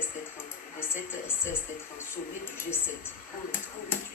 cesse d'être un sommet du G7. On est trop habitué.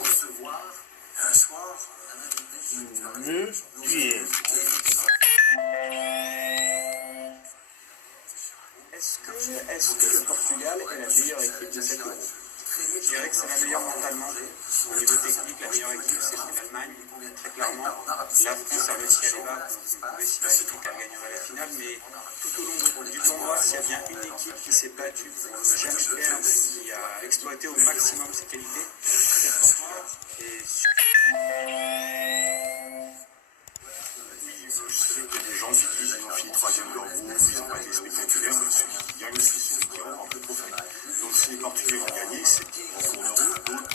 Recevoir un soir Le juillet. Est-ce que le Portugal est la meilleure équipe de cette Euro? Je dirais que c'est la meilleure mentalement. Au niveau technique, la meilleure équipe, c'est l'Allemagne. Très clairement, la France a réussi à aller bas. On pouvait s'imaginer qu'elle gagnerait la finale, mais tout au long du tournoi, s'il y a bien une équipe qui s'est battue pour ne jamais perdre, qui a exploité au maximum ses qualités, c'est le Portugal. Et je sais qu'il y a des gens qui disent qu'ils ont fini troisième de leur groupe, ils n'ont pas été spectaculaires, mais celui qui gagne, c'est celui qui remporte le trophée. Donc si les Portugais vont gagner, c'est qu'ils remportent l'euro, d'autres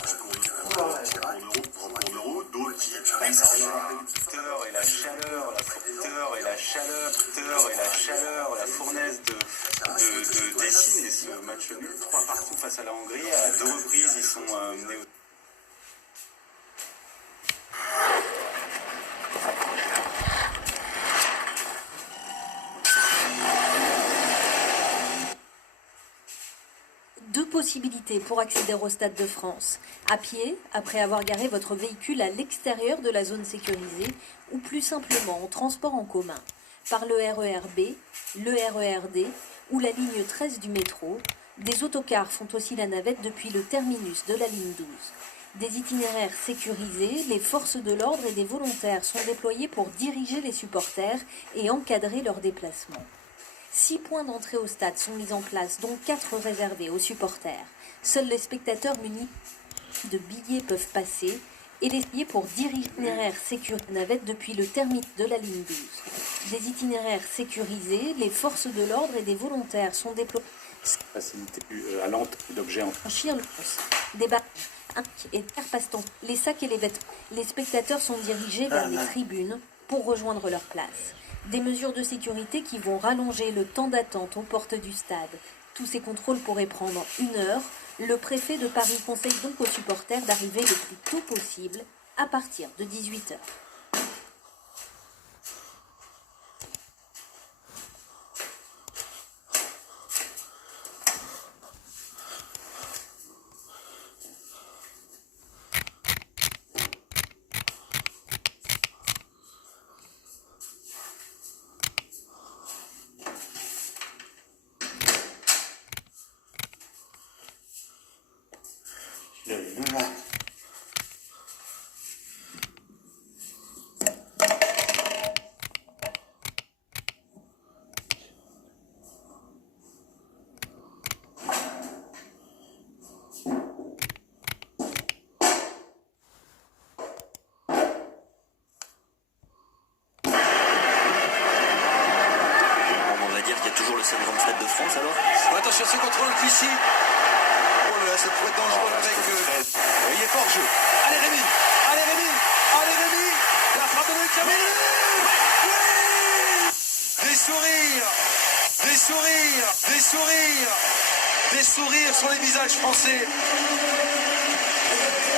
remportent l'euro, d'autres qui... et la chaleur, la fournaise de Dessine et ce match nul, 3-3 face à la Hongrie. À 2 reprises, ils sont menés au... Deux possibilités pour accéder au Stade de France. À pied, après avoir garé votre véhicule à l'extérieur de la zone sécurisée, ou plus simplement en transport en commun, par le RER B, le RER D ou la ligne 13 du métro. Des autocars font aussi la navette depuis le terminus de la ligne 12. Des itinéraires sécurisés, les forces de l'ordre et des volontaires sont déployés pour diriger les supporters et encadrer leurs déplacements. 6 points d'entrée au stade sont mis en place, dont 4 réservés aux supporters. Seuls les spectateurs munis de billets peuvent passer et les billets pour diriger l'itinéraire sécurisé navette depuis le terminus de la ligne 12. Des itinéraires sécurisés, les forces de l'ordre et des volontaires sont déployés. Facilité à l'entrée d'objets en Franchir le poste. Des barrières et terre passant les sacs et les vêtements. Les spectateurs sont dirigés vers les tribunes pour rejoindre leur place. Des mesures de sécurité qui vont rallonger le temps d'attente aux portes du stade. Tous ces contrôles pourraient prendre 1 heure. Le préfet de Paris conseille donc aux supporters d'arriver le plus tôt possible, à partir de 18h. toujours le syndrome Stade de France alors. Attention, ce contrôle Clichy. Oh là là, ça pourrait être dangereux avec. Il est pas hors jeu. Allez Rémi. Allez Rémi. Allez Rémi. La frappe de Loïc Lamine. Oui. Des sourires. Des sourires. Des sourires. Des sourires sur les visages français.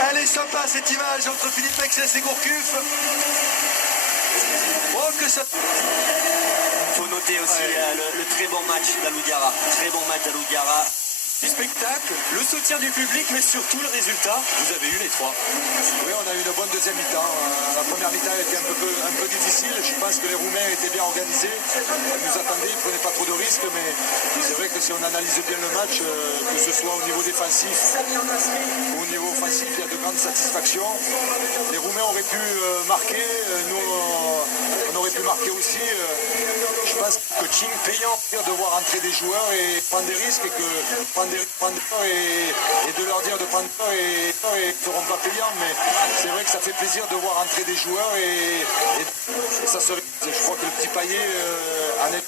Elle est sympa cette image entre Philippe Mexès et Gourcuff. Oh que ça. Il faut noter aussi le très bon match d'Alougara. Très bon match d'Alougara. Du spectacle, le soutien du public, mais surtout le résultat. Vous avez eu les trois. Oui, on a eu une bonne deuxième mi-temps. La première mi-temps était un peu difficile. Je pense que les Roumains étaient bien organisés. Ils nous attendaient, ils ne prenaient pas trop de risques. Mais c'est vrai que si on analyse bien le match, que ce soit au niveau défensif ou au niveau offensif, il y a de grandes satisfactions. Les Roumains auraient pu marquer. Nous, on aurait pu marquer aussi. Je pense que le coaching payant de voir entrer des joueurs et prendre des risques et de leur dire de prendre peur et ils ne seront pas payants, mais c'est vrai que ça fait plaisir de voir entrer des joueurs et ça serait, je crois que le petit Payet en est.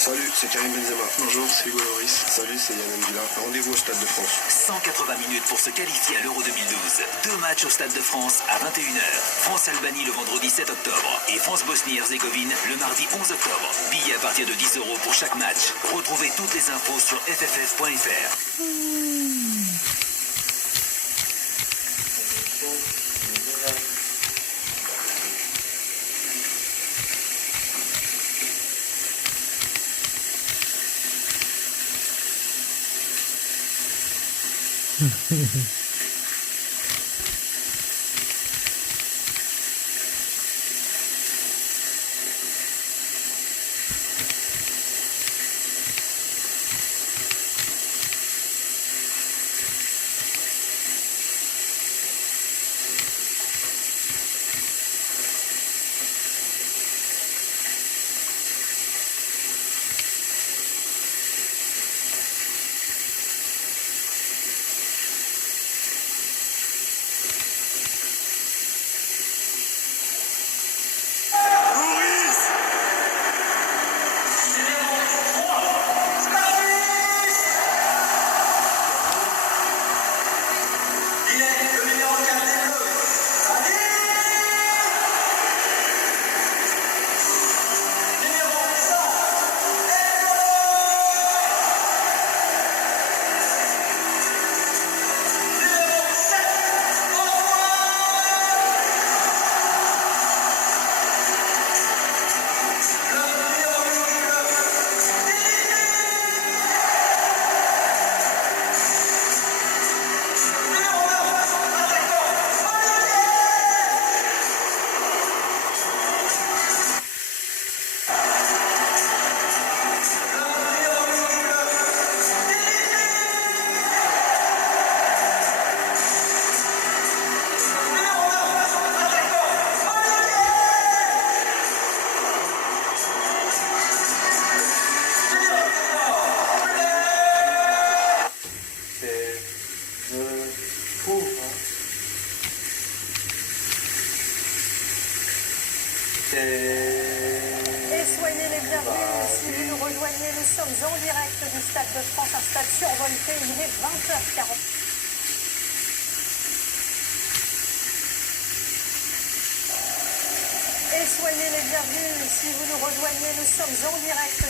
Salut, c'est Karim Benzema. Bonjour, c'est Hugo Lloris. Salut, c'est Yann M'Vila. Rendez-vous au Stade de France. 180 minutes pour se qualifier à l'Euro 2012. 2 matchs au Stade de France à 21h. France-Albanie le vendredi 7 octobre et France-Bosnie-Herzégovine le mardi 11 octobre. Billets à partir de 10 € pour chaque match. Retrouvez toutes les infos sur fff.fr. Et soyez les bienvenus si vous nous rejoignez. Nous sommes en direct du Stade de France, un stade survolté. Il est 20h40. Et soyez les bienvenus si vous nous rejoignez. Nous sommes en direct.